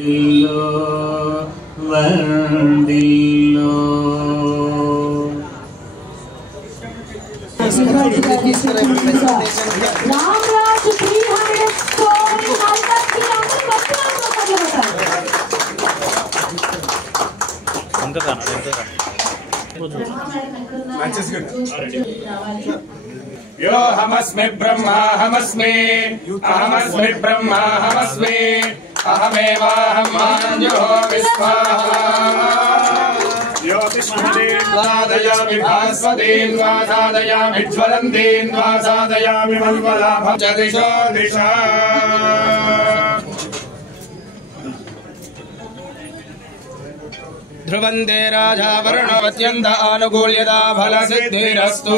వర్ధిల్లు. यो हमस्मि ब्रह्माहमस्मि अहमस्मि ब्रह्माहमस्मि अहमेवाहमान्यो विश्वाहा यो विष्णुदेवादयामि भास्वतीन् वा साधयामि ज्वलन्तीन् वा साधयामि मल्वलाभं च दिशो दिशा ध्रुवन्ते राजा वरुणवत्यन्त आनुकूल्यता फलसिद्धिरस्तु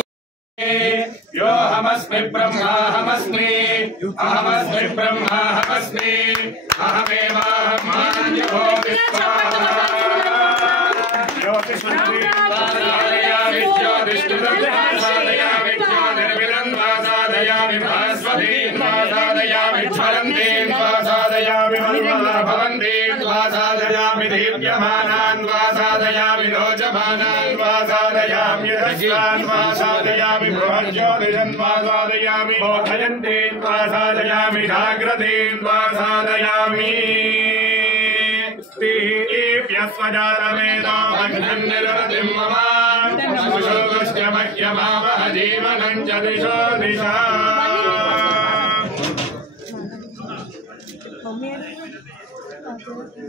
यो हमस्मि ब्रह्माहमस्मि अहमस्मि ब्रह्माहमस्मि अहमेवाहमान्यो विश्वाहा यो विष्णुदेवादयामि ज्योतिष्ठिरसादयामि ज्योतिर्विदन् वा साधयामि भास्वतीन् वा साधयामि ज्वलन्तीन् वा साधयामि मल्वलाभवन्तीन् वा साधयामि दीप्यमानान् वा साधयामि लोचमानान् वा साधयामि यशस्वान् वा साधयामि बृहज्योतिषन् वा साधयामि मोक्षयन्तीन् वा साधयामि जाग्रतीन् वा साधयामि स्त्रीभ्यस्वजातमेनो भग्नन्निरतिं मम शोकस्य मह्यमावह जीवनं च दिशो दिशा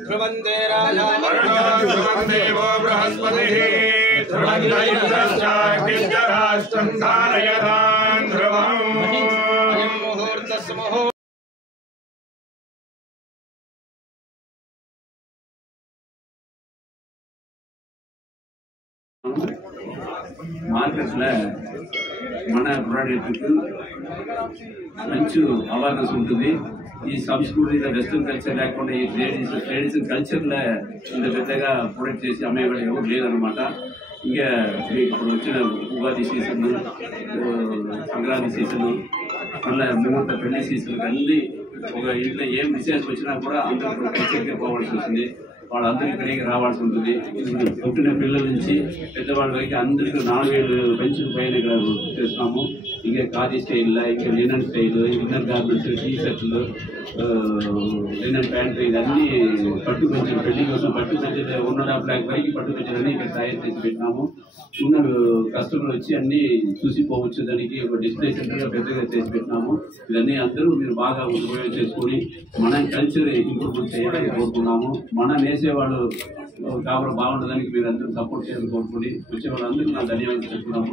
ध्रुवन्ते राजा वरुणो ध्रुवं देवो बृहस्पतिः ध्रुवन्त इन्द्रश्चाग्निश्चराष्ट्रं धारयतां ध्रुवम् मुहूर्तस्य मुहूर्तम् మార్కెట్ల మన ప్రోడక్ట్కి మంచి అవేర్నెస్ ఉంటుంది. ఈ సంస్కృతి వెస్టర్న్ కల్చర్ లేకుండా ఈ ట్రెడిషనల్ కల్చర్లో ఇంత పెద్దగా ప్రొడక్ట్ చేసి అమ్మేవాడు ఎవరు లేదనమాట. ఇంకా ఇప్పుడు వచ్చిన ఉగాది సీజన్, సంక్రాంతి సీజను, మళ్ళీ ముహూర్త పెళ్లి సీజన్ అన్ని ఒక ఇంట్లో ఏం విశేషం వచ్చినా కూడా అందరూ కల్చర్కే పోవాల్సి వస్తుంది. వాళ్ళందరూ ఇక్కడికి రావాల్సి ఉంటుంది. పుట్టిన పిల్లల నుంచి పెద్దవాళ్ళ వరకు అందరికీ 4000 పెన్షన్ పైన చేస్తున్నాము. ఇంకా ఖాదీ స్టైల్, ఇంకా లినన్ స్టైల్, ఇన్నర్ గార్మెంట్స్, టీ షర్ట్లు, లినన్ ప్యాంట్రీ, ఇవన్నీ పట్టు పెంచలు పెళ్లి కోసం పట్టు పెంచలు 1.5 lakh వరకు పట్టు పెంచలన్నీ ఇక్కడ తయారు చేసి పెట్టినాము. ఉన్న కస్టమర్లు వచ్చి అన్ని చూసిపోవచ్చు. దానికి ఒక డిస్ప్లే సెంటర్గా పెద్దగా చేసి పెట్టినాము. ఇవన్నీ అందరూ మీరు బాగా ఉపయోగం చేసుకొని మన కల్చర్ ఇంప్రూవ్మెంట్ చేయాలని కోరుకున్నాము. మన నేసేవాళ్ళు కాబట్టి బాగుండడానికి మీరు అందరూ సపోర్ట్ చేయాలని కోరుకుని వచ్చే వాళ్ళందరూ నా ధన్యవాదాలు చెప్తున్నాము.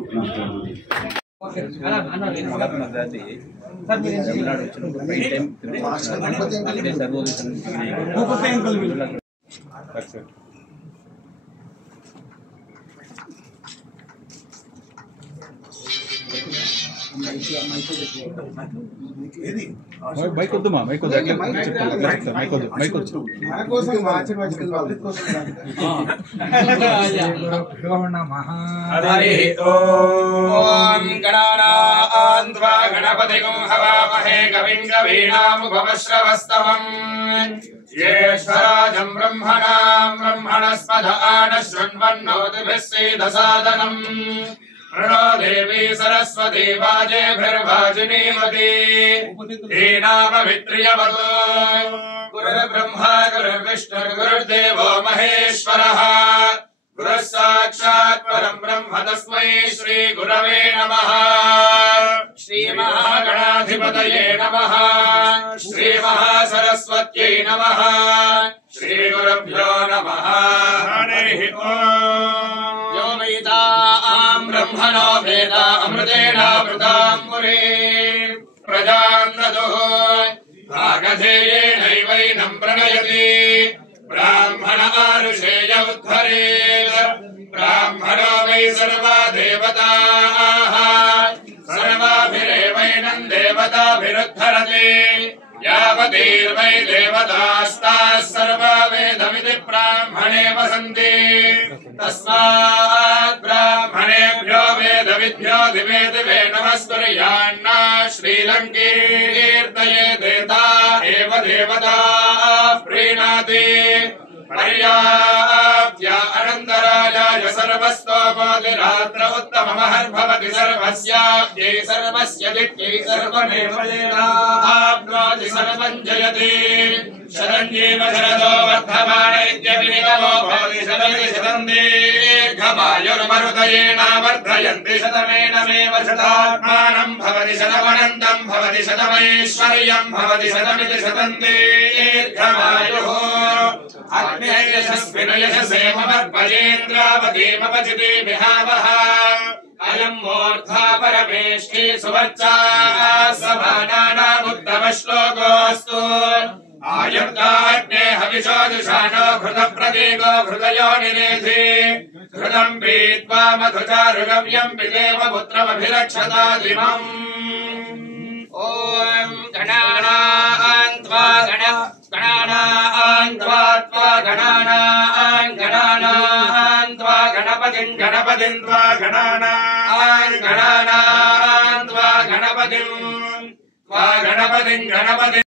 మైక్ వద్దు మా మైక్ వద్దు మైక్ వద్దు మైక్ వద్దు గణపతిగం హవామహే కవిం కవీనాముపమశ్రవస్తమం జ్యేష్ఠరాజం బ్రహ్మణాం బ్రహ్మణస్పద ఆనశృణ్వన్నోతిభిः सीदसादनम् प्रणो देवी सरस्वती वाजेभिर्वाजिनीवती हीनामभित्रियवतो गुरुर्ब्रह्मा गुरुर्विष्णुर्गुरुर्देवो महेश्वरः गुरुः साक्षात् परं ब्रह्म तस्मै श्री गुरवे नमः। श्री महागणाधिपतये नमः। श्री महासरस्वत्यै नमः। श्री गुरुभ्यो नमः। हरिः ओम्। यो वेदां ब्रह्मणो वेद अमृतेनावृतां पुरीं प्रजां ददुः भागधेयेनैवैनं प्रणयति ब्राह्मण आरुषेय उद्धरेत् ब्राह्मणो वै सर्वा देवताः सर्वाभिरेवैनं देवताभिरुद्धरति यावतीर्वै देवतास्ताः सर्वा वेदमिति ब्राह्मणे वसन्ति तस्मात् ब्राह्मणेभ्यो वेदविद्भ्यो दिवे दिवे नमस्कुर्यान्ना श्रीलङ्कीर्तये देता एव देवता प्रीणाति भवति पर्याप्य अनन्तरायाय सर्वस्तोमोदिरात्र उत्तममहर्भवति सर्वस्याप्यै सर्वस्य दिट्यै सर्वमेव येनाप्नोति सर्वं जयति शरण्येव शरदो वर्धमानैत्यविनिगमो भवति शरदि शतं दीर्घमायुर्मरुतयेन वर्धयन्ति शतमेनमेव शतात्मानं भवति शतमनन्तं भवति शतमैश्वर्यं भवति शतमिति शतं दीर्घमायुः अग्ने यशस्विनो यशसे ममर्पयेन्द्रावतीमपचिति विहावः अयं मूर्धा परमेष्ठी सुवर्चा समानानामुत्तमश्लोकोऽस्तु आयुर्दाग्ने हविषो दुषाणो घृतप्रदीको घृतयो निरेधि घृतं पीत्वा मधुचारुगव्यं पितेव पुत्रमभिरक्षतादिमम् ॐ गणानान्त्वा गणानान्त्वा गणानान्त्वा गणपतिं गणपतिन्त्वा गणानान्त्वा गणपतिं गणपतिं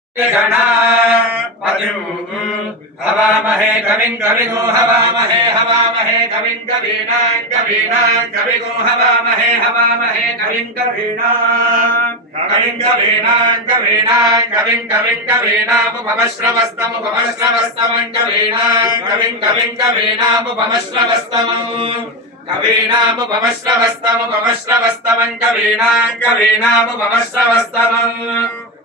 हवामहे कविं कविगो हवामहे हवामहे कविं कवीनां कवीनां कविगो हवामहे हवामहे कविं कवीनां कविं कवीनां कवीनां कविं कविं कवीनामुपमश्रवस्तमुपमश्रवस्तमं कवीनां कविं कविं कवीनामुपमश्रवस्तमं कवीनामुपमश्रवस्तमुपमश्रवस्तमं कवीनां कवीनामुपमश्रवस्तमं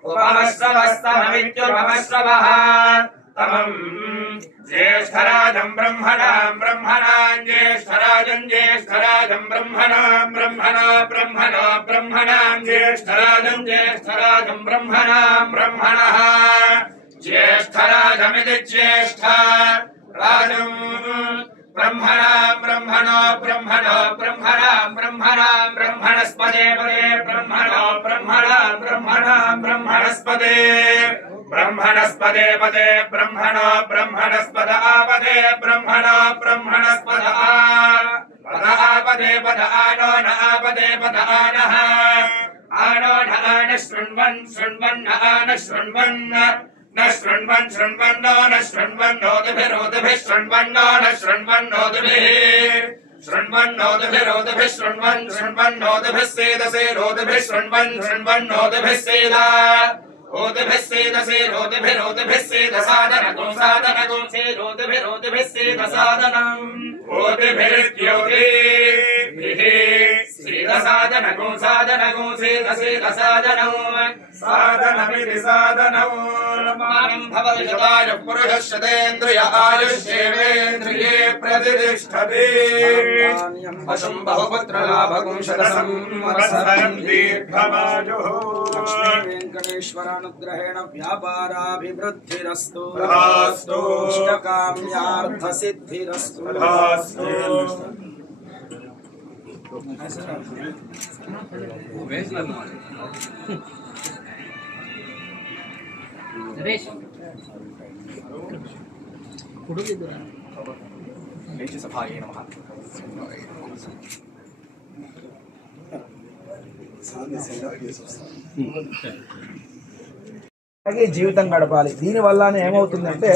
उपमश्रवस्तममित्युपमश्रवः तमम् ज्येष्ठराजं ब्रह्मणां ब्रह्मणां ज्येष्ठराजं ज्येष्ठराजं ब्रह्मणां ब्रह्मणां ज्येष्ठराजं ज्येष्ठराजं ब्रह्मणां ब्रह्मणः ज्येष्ठराजमिति ज्येष्ठा राजं ब्रह्मणां ब्रह्मणस्पदे पदे ब्रह्मणस्पदे पदे ब्रह्मणस्पद आपदे ब्रह्मणस्पद आपदे पद आनो न आपदे पद आनः आनो न आन शृण्वन् आन शृण्वन् न शृण्वन् शृण्वन्नो न शृण्वन्नोदिभिरोदिभिः शृण्वन्नो न शृण्वन्नोदिभिः शृण्वन्नोदिभिरोदिभिः शृण्वन्नोदिभिः सेदसे रोदिभिः शृण्वन्नोदिभिः सेदा ओदिभिः सेदसे रोदिभिरोदिभिः सेदसादनगुं सादनगुं सेदोदिभिरोदिभिः सेदसादनम् ओदिभिरित्योदिभिः सेदसादनगुं सादनगुं सेदसेदसादनौ सादनमिति सादनौ मानं भवति शतायुः पुरुषः शतेन्द्रिय आयुष्येवेन्द्रिये प्रतिष्ठति वशं बहुपुत्रलाभगुं शतसंवत्सरं दीर्घमायुः वेङ्कटेश्वरानुग्रहेण व्यापाराभिवृद्धिरस्तु इष्टकाम्यार्थसिद्धिरस्तु జీవితం గడపాలి. దీని వల్లనే ఏమవుతుందంటే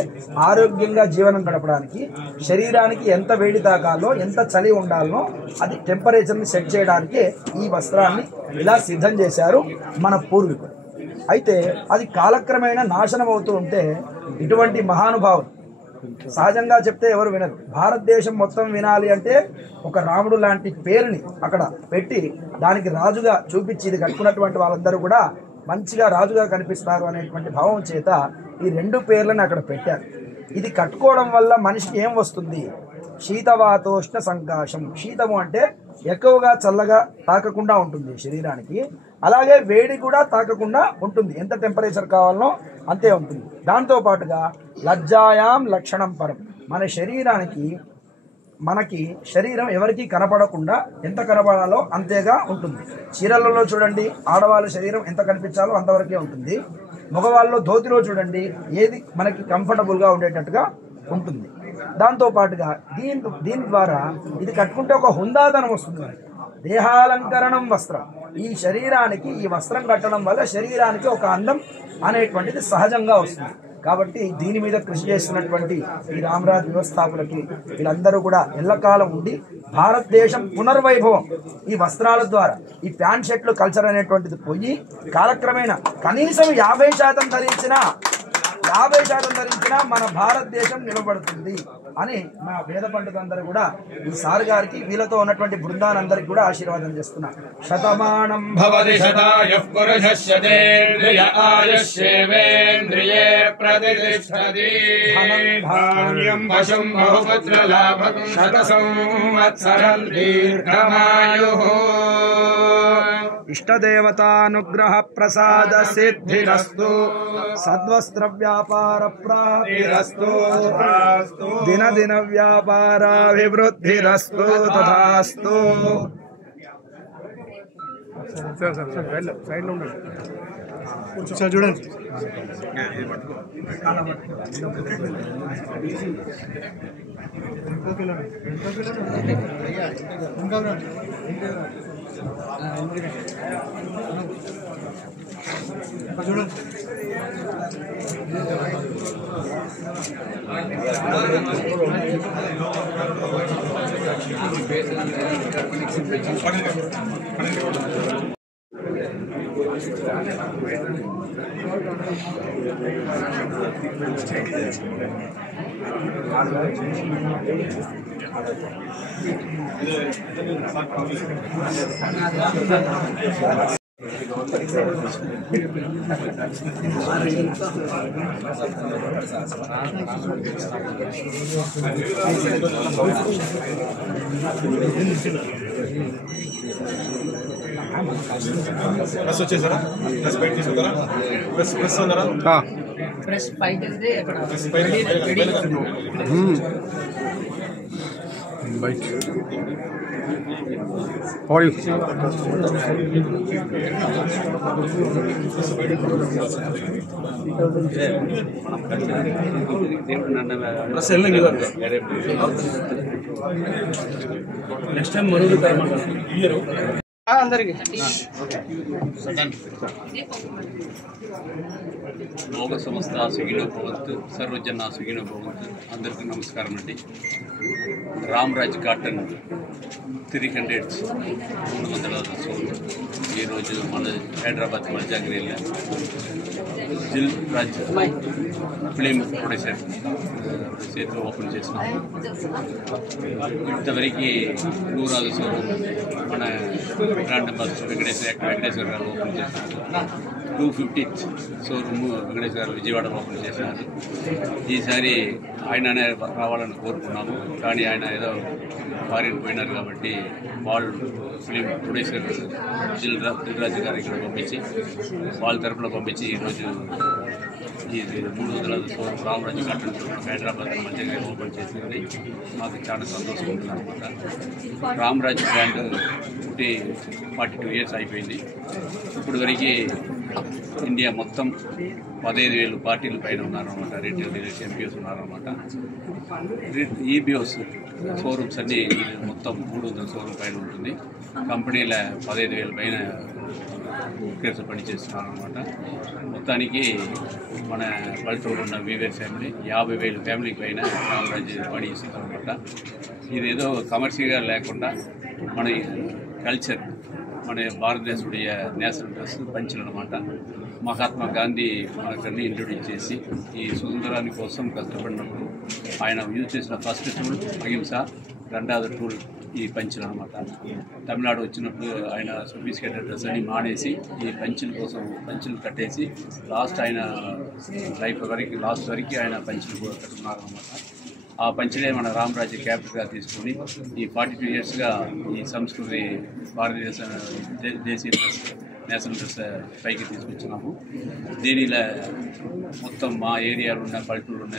ఆరోగ్యంగా జీవనం గడపడానికి శరీరానికి ఎంత వేడి తాకాలో ఎంత చలి ఉండాలనో అది టెంపరేచర్ని సెట్ చేయడానికి ఈ వస్త్రాన్ని ఇలా సిద్ధం చేశారు మన పూర్వీకులు. అయితే అది కాలక్రమేణా నాశనం అవుతూ ఉంటే ఇటువంటి మహానుభావులు సహజంగా చెప్తే ఎవరు వినరు. భారతదేశం మొత్తం వినాలి అంటే ఒక రాముడు లాంటి పేరుని అక్కడ పెట్టి దానికి రాజుగా చూపించి ఇది కట్టుకున్నటువంటి వాళ్ళందరూ కూడా మంచిగా రాజుగా కనిపిస్తారు అనేటువంటి భావం చేత ఈ రెండు పేర్లను అక్కడ పెట్టారు. ఇది కట్టుకోవడం వల్ల మనిషికి ఏం వస్తుంది? శీతవాతోష్ణ సంకాశం. శీతము అంటే ఎక్కువగా చల్లగా తాకకుండా ఉంటుంది శరీరానికి, అలాగే వేడి కూడా తాకకుండా ఉంటుంది. ఎంత టెంపరేచర్ కావాలనో అంతే ఉంటుంది. దాంతో పాటుగా లజ్జాయాం లక్షణం పరం. మన శరీరానికి మనకి శరీరం ఎవరికి కనపడకుండా ఎంత కనపడాలో అంతేగా ఉంటుంది. చీరలలో చూడండి, ఆడవాళ్ళ శరీరం ఎంత కనిపించాలో అంతవరకే ఉంటుంది. మగవాళ్ళలో ధోతిలో చూడండి, ఏది మనకి కంఫర్టబుల్గా ఉండేటట్టుగా ఉంటుంది. దాంతో పాటుగా దీని ద్వారా ఇది కట్టుకుంటే ఒక హుందాదనం వస్తుంది. దేహాలంకరణం వస్త్రం. ఈ శరీరానికి ఈ వస్త్రం కట్టడం వల్ల శరీరానికి ఒక అందం అనేటువంటిది సహజంగా వస్తుంది. కాబట్టి దీని మీద కృషి చేస్తున్నటువంటి ఈ రామరాజ్ వ్యవస్థాపకులకి వీళ్ళందరూ కూడా ఎల్లకాలం ఉండి భారతదేశం పునర్వైభవం ఈ వస్త్రాల ద్వారా ఈ ప్యాంట్ షర్ట్లు కల్చర్ అనేటువంటిది పోయి కాలక్రమేణా కనీసం 50% ధరించినా మన భారతదేశం నిలబడుతుంది అని మా వేద పండితులందరూ కూడా ఈ సార్ గారికి వీళ్ళతో ఉన్నటువంటి బృందానందరికి కూడా ఆశీర్వాదం చేస్తున్నా. శతమానం భవతి శతాయుః పురుషः శతేంద్రియ ఆయుష్యేవేంద్రియే ప్రతిష్ఠతి ధాన్యం పశుం బహుపుత్ర లాభం శత సంవత్సరం దీర్ఘమాయుః ఇష్టదేవతానుగ్రహ ప్రసాద సిద్ధిరస్తు సద్వస్త్ర వ్యాపార ప్రాప్తిరస్తు దిన వ్యాపారాభివృద్ధిరస్తు తథాస్తు. చూడండి ప్రెస్ వచ్చేసారా? ప్రెస్ బయట తీసుకుంటారా? ప్రెస్ ఉన్నారా? ప్రెస్ బయట నెక్స్ట్ టైం మరుగులు అందరికి లోక సంస్థ సుఖినో భవంతు, సర్వజన సుఖినో భవంతు. అందరికీ నమస్కారం అండి. రామరాజ్ కాటన్ 300 ఈరోజు మన హైదరాబాద్ మల్జాగిరిలో దిల్ రాజ్ ఫిలిం ప్రొడ్యూసర్ చేతిలో ఓపెన్ చేసినాము. ఇంతవరకు 100వ షోరూమ్ మన బ్రాండ్ అంబాసిడర్ వెంకటేశ్వర గారు ఓపెన్ చేసినారు. 250th షోరూమ్ వెంకటేశ్వర గారు విజయవాడలో ఓపెన్ చేసినారు. ఈసారి ఆయననే రావాలని కోరుకున్నాము, కానీ ఆయన ఏదో ఫారిన్ పోయినారు కాబట్టి వాళ్ళు ఫిలిం ప్రొడ్యూసర్ దిల్ రాజు గారు ఇక్కడ పంపించి వాళ్ళ తరఫున పంపించి ఈరోజు ఈ 300వ షోరూమ్ రామరాజ్ కాటన్ హైదరాబాద్ మంచిగా ఓపెన్ చేసింది. మాకు చాలా సంతోషం ఉంటుంది అనమాట. రామరాజ్ బ్రాండ్ 42 years అయిపోయింది. ఇప్పుడు వరకు ఇండియా మొత్తం 15,000 పార్టీల పైన ఉన్నారనమాట. రిటైల్ డీలర్స్, ఎంపీఓస్ ఉన్నారనమాట. ఈబీఓస్ షోరూమ్స్ అన్నీ మొత్తం 300 షోరూమ్ పైన ఉంటుంది. కంపెనీల 15,000 పైన వర్కర్స్ పనిచేస్తున్నారు అనమాట. మొత్తానికి మన పల్లెటూరు ఉన్న వీవేర్ ఫ్యామిలీ 50,000 ఫ్యామిలీకి పైన రామరాజ్ పని చేస్తున్నారు అనమాట. ఇదేదో కమర్షియల్గా లేకుండా మన కల్చర్, మన భారతదేశుடைய నేషనల్ డ్రెస్ పంచులు అనమాట. మహాత్మా గాంధీ మనకన్నీ ఇంట్రొడ్యూస్ చేసి ఈ సుందరాని కోసం కష్టపడినప్పుడు ఆయన యూజ్ చేసిన ఫస్ట్ టూల్ అహింస, రెండవది టూల్ ఈ పంచులు అనమాట. తమిళనాడు వచ్చినప్పుడు ఆయన సొఫిస్టికేటెడ్ డ్రెస్ అని మానేసి ఈ పంచుల కోసం పంచులు కట్టేసి ఆయన లైఫ్ వరకు లాస్ట్ వరకు ఆయన పంచులు కట్టుకున్నారనమాట. ఆ పంచులే మన రామరాజ్ క్యాపిటల్గా తీసుకొని ఈ 42 yearsగా ఈ సంస్కృతి భారతదేశ దేశీయ డ్రెస్, నేషనల్ డ్రెస్ పైకి తీసుకొచ్చినాము. దీనిలో మొత్తం మా ఏరియాలో ఉన్న పల్లెటూరు ఉన్న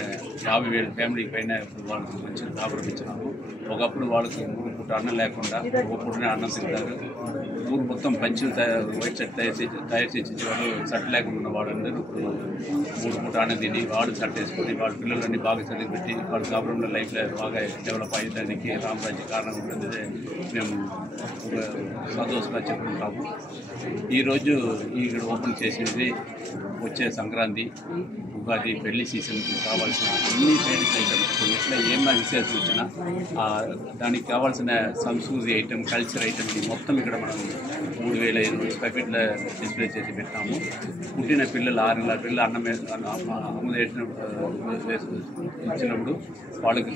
50,000 ఫ్యామిలీకి పైన ఇప్పుడు వాళ్ళకి మంచి లాభం ఇచ్చినాము. ఒకప్పుడు వాళ్ళకి 3 పూట అన్నం లేకుండా ఒక పూటనే అన్నం తింటారు. ఊరు మొత్తం పంచులు వైట్ షర్ట్ తయారు చేసి వాళ్ళు షర్ట్ లేకుండా ఉన్న వాళ్ళందరూ ఇప్పుడు 3 పూట అన్నం తిని వాళ్ళు షర్ట్ వేసుకొని వాళ్ళ పిల్లలన్నీ బాగా చదివిపెట్టి వాళ్ళ కాపురంలో లైఫ్లో బాగా డెవలప్ అయ్యేదానికి రామరాజ్ కారణం ఉంటుంది. మేము సంతోషంగా చెప్పుకుంటాము. ఈరోజు ఇక్కడ ఓపెన్ చేసినది వచ్చే సంక్రాంతి, ఉగాది పెళ్లి సీజన్కి కావాల్సిన అన్ని ట్రెడిషనల్ ఐటమ్స్ ఎట్లా ఏమైనా విశేషాలు వచ్చినా దానికి కావాల్సిన సంస్కృతి ఐటమ్ కల్చర్ ఐటమ్స్ మొత్తం ఇక్కడ మనం 3,500 స్క్వేర్ ఫీట్ల డిస్ప్లే చేసి పెట్టాము. పుట్టిన పిల్లలు 6 నెలల పిల్లలు అన్నం ఇచ్చినప్పుడు వాళ్ళకి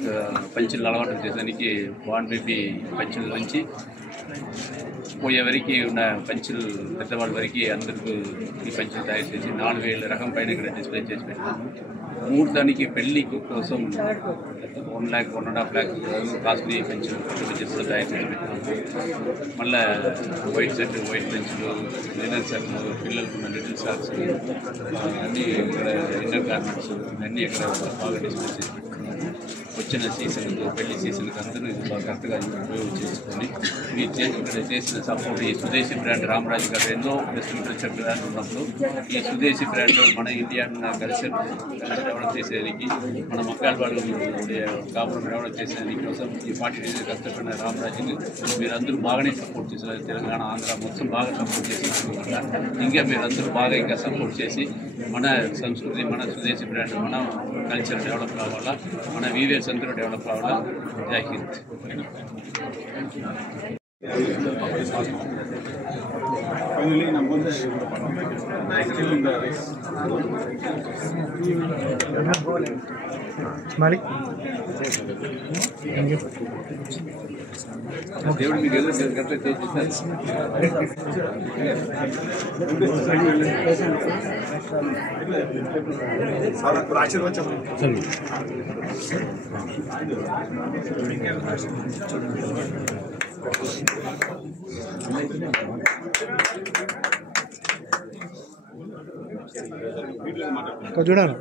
పంచులు అలవాటు చేసేదానికి బాండ్ బేబీ పంచుల నుంచి పోయేవరికి ఉన్న పంచులు పెద్దవాళ్ళ వరకు అందరికీ ఈ పంచులు తయారు చేసి 4,000 రకం పైన ఇక్కడ డిస్ప్లే చేసి పెట్టాము. ముహూర్తానికి పెళ్లి కోసం 1 lakh 1.5 lakh కాస్ట్లీ పంచులు కూడా తయారు చేసి పెట్టాము. మళ్ళీ వైట్ షర్ట్ వైట్ పంచులు లినన్ షర్ట్లు పిల్లలకున్న లిటిల్ షార్ట్స్ అన్నీ ఇక్కడ ఇన్నర్ గార్మెంట్స్ అన్నీ ఇక్కడ బాగా డిస్ప్లే చేసి పెట్టాము. వచ్చిన సీజన్కు పెళ్లి సీజన్కి అందరూ కరెక్ట్గా ఉపయోగం చేసుకొని మీరు ఇక్కడ చేసిన సపోర్ట్ ఈ స్వదేశీ బ్రాండ్ రామరాజు గారు ఎన్నో వెస్ట్రన్ కల్చర్ బ్రాండ్ ఉన్నప్పుడు ఈ స్వదేశీ బ్రాండ్ మన ఇండియన్ కల్చర్ డెవలప్ చేసేదానికి మన మక్కాల వాళ్ళు కాపురం డెవలప్ చేసేదానికి కోసం ఈ 40 days కష్టపడిన రామరాజుని మీరందరూ బాగానే సపోర్ట్ చేశారు. తెలంగాణ ఆంధ్ర మొత్తం బాగా సపోర్ట్ చేసినట్టు ఇంకా మీరందరూ బాగా ఇంకా సపోర్ట్ చేసి మన సంస్కృతి మన స్వదేశీ బ్రాండ్ మన కల్చర్ డెవలప్ కావాలా, మన వీవర్స్ అందరూ డెవలప్ కావాలా. జై Hind. Finally, number still in the race. Malik. దేవుడు మీకు ఏదో కరెక్ట్గా చేసి చూడాలి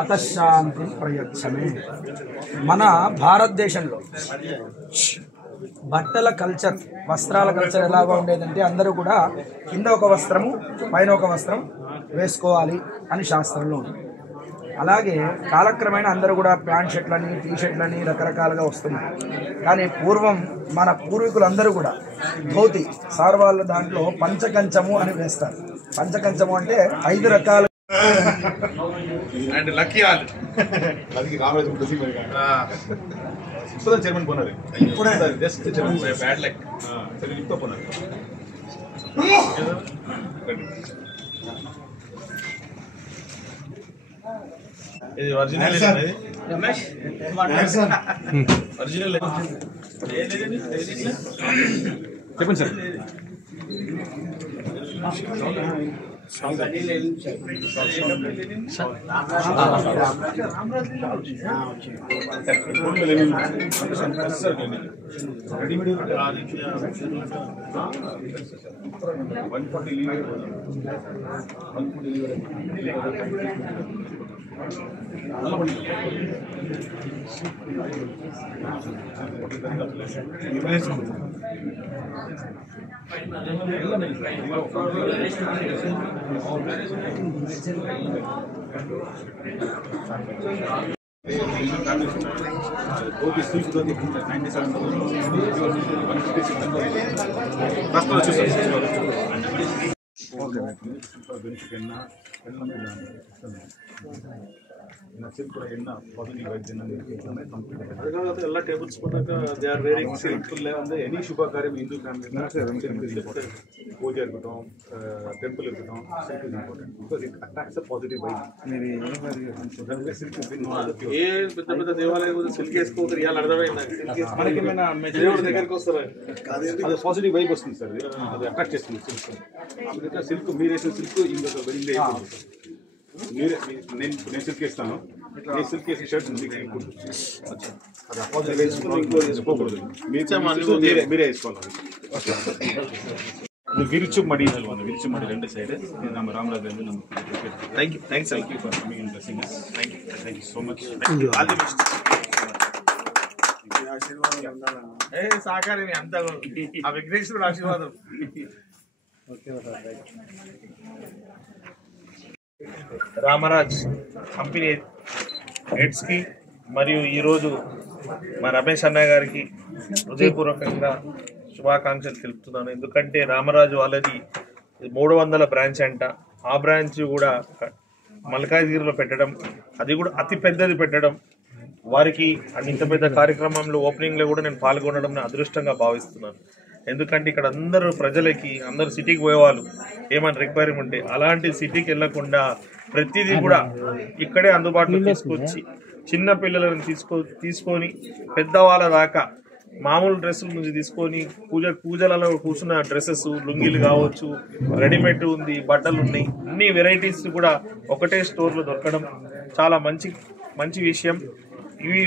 అతశాంతి ప్రయత్నమే. మన భారతదేశంలో బట్టల కల్చర్ వస్త్రాల కల్చర్ ఎలాగా ఉండేదంటే అందరూ కూడా కింద ఒక వస్త్రము పైన ఒక వస్త్రం వేసుకోవాలి అని శాస్త్రంలో ఉంది. అలాగే కాలక్రమేణా అందరూ కూడా ప్యాంట్ షర్ట్లని టీ షర్ట్లని రకరకాలుగా వస్తున్నాయి. కానీ పూర్వం మన పూర్వీకులందరూ కూడా ధోతి సార్ వాళ్ళ దాంట్లో పంచకంచము అని వేస్తారు. పంచకంచము అంటే 5 రకాల And lucky all. Lucky Ramaraj would see ఇప్పుడు చైర్మన్ పోనారు ఇప్పుడే జస్ట్ చైర్మన్ బ్యాడ్ లక్ సరే ఇప్పుడు పోనారు ఇది ఒరిజినల్ ఇది రమేష్ ఒరిజినల్ చెప్పండి సార్. ಎಲ್ಲ ಟೇಬಲ್ಸ್ ಬಂದಾಗ ದೇ ಆರ್ ವೇರಿಂಗ್ ಸಿಲ್ಕ್ ಅಂದ್ರೆ ಎನಿ ಶುಭ ಕಾರ್ಯ ಹಿಂದೂ ಫ್ಯಾಮಿಲಿ ಪೂಜೆ ಇರ್ಬಿಟ್ಟು ಟೆಂಪಲ್ ಇರ್ಬಿಟ್ಟು silk is important because it attracts a positive vibe. Silk ఏ పెద్ద పెద్ద దేవాలయం సిల్క్ వేసుకోవచ్చు ఇవాళ అర్థమైంది మనకి దేవుడి దగ్గరికి వస్తారు అది పాజిటివ్ వైబ్ వస్తుంది సార్. అది అట్రాక్ట్ చేస్తుంది సిల్క్. సిల్క్ మీరు వేసిన సిల్క్ ఇంకొక వెళ్ళి నేను సిల్క్ వేస్తాను నేను సిల్క్ వేసిన షర్ట్ అది పాజిటివ్ వేసుకుని ఇంకో వేసుకోకూడదు మీరే వేసుకోవాలి. விரிச்சு மடி சொல்லுவாங்க. விரிச்சு மடி 2 சைடு நம்ம ராமராஜ் வந்து நம்ம thanks for coming and blessing us. Thank you so much. All the best. ఏ సాకారని అంత ఆ విఘ్నేశ్వరుడు ఆశీర్వాదం. రామరాజ్ కంపెనీ హెడ్స్ కి మరియు ఈరోజు మా రమేష్ అన్నయ్య గారికి హృదయపూర్వకంగా శుభాకాంక్షలు తెలుపుతున్నాను. ఎందుకంటే రామరాజు వాళ్ళది 300 బ్రాంచ్ అంట. ఆ బ్రాంచ్ కూడా మల్కాజ్గిరిలో పెట్టడం, అది కూడా అతి పెద్దది పెట్టడం, వారికి ఇంత పెద్ద కార్యక్రమంలో ఓపెనింగ్లో కూడా నేను పాల్గొనడం నా అదృష్టంగా భావిస్తున్నాను. ఎందుకంటే ఇక్కడ అందరూ ప్రజలకి అందరూ సిటీకి పోయేవాళ్ళు ఏమైనా రిక్వైర్మెంట్ ఉంటే అలాంటి సిటీకి వెళ్లకుండా ప్రతిదీ కూడా ఇక్కడే అందుబాటులో తీసుకొచ్చి చిన్న పిల్లలను తీసుకొని పెద్దవాళ్ళ దాకా మామూలు డ్రెస్సుల నుంచి తీసుకొని పూజలలో కూర్చున్న డ్రెస్సెస్, లుంగీలు కావచ్చు, రెడీమేడ్ ఉంది, బట్టలు ఉన్నాయి, అన్ని వెరైటీస్ కూడా ఒకటే స్టోర్లో దొరకడం చాలా మంచి విషయం. ఇవి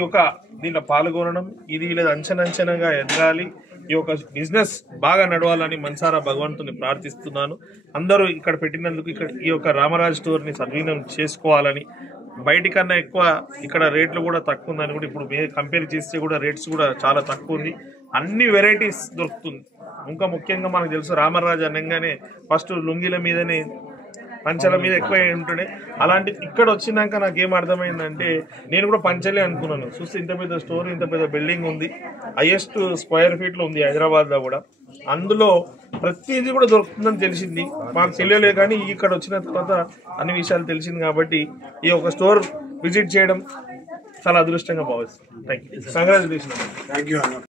దీంట్లో పాల్గొనడం, ఇది ఇలా అంచనంచనగా ఎదగాలి, ఈ యొక్క బిజినెస్ బాగా నడవాలని మనసారా భగవంతుని ప్రార్థిస్తున్నాను. అందరూ ఇక్కడ పెట్టినందుకు ఈ యొక్క రామరాజ్ స్టోర్ని సద్వినియోగం చేసుకోవాలని, బయటి కన్నా ఎక్కువ ఇక్కడ రేట్లు కూడా తక్కువ ఉందని కూడా ఇప్పుడు కంపేర్ చేస్తే కూడా రేట్స్ కూడా చాలా తక్కువ ఉంది. అన్ని వెరైటీస్ దొరుకుతుంది. ఇంకా ముఖ్యంగా మనకు తెలుసు రామరాజు అనగానే ఫస్ట్ లుంగీల మీదనే, పంచల మీద ఎక్కువ ఉంటుండే. అలాంటి ఇక్కడ వచ్చినాక నాకేం అర్థమైందంటే నేను కూడా పంచలే అనుకున్నాను. చూస్తే ఇంత పెద్ద స్టోర్, ఇంత పెద్ద బిల్డింగ్ ఉంది, హైయెస్ట్ స్క్వేర్ ఫీట్లో ఉంది హైదరాబాద్లో కూడా. అందులో ప్రతిదీ కూడా దొరుకుతుందని తెలిసింది. మాకు తెలియలేదు, కానీ ఇక్కడ వచ్చిన తర్వాత అన్ని విషయాలు తెలిసింది. కాబట్టి ఈ యొక్క స్టోర్ విజిట్ చేయడం చాలా అదృష్టంగా భావిస్తుంది. Thank you. కంగ్రాచులేషన్.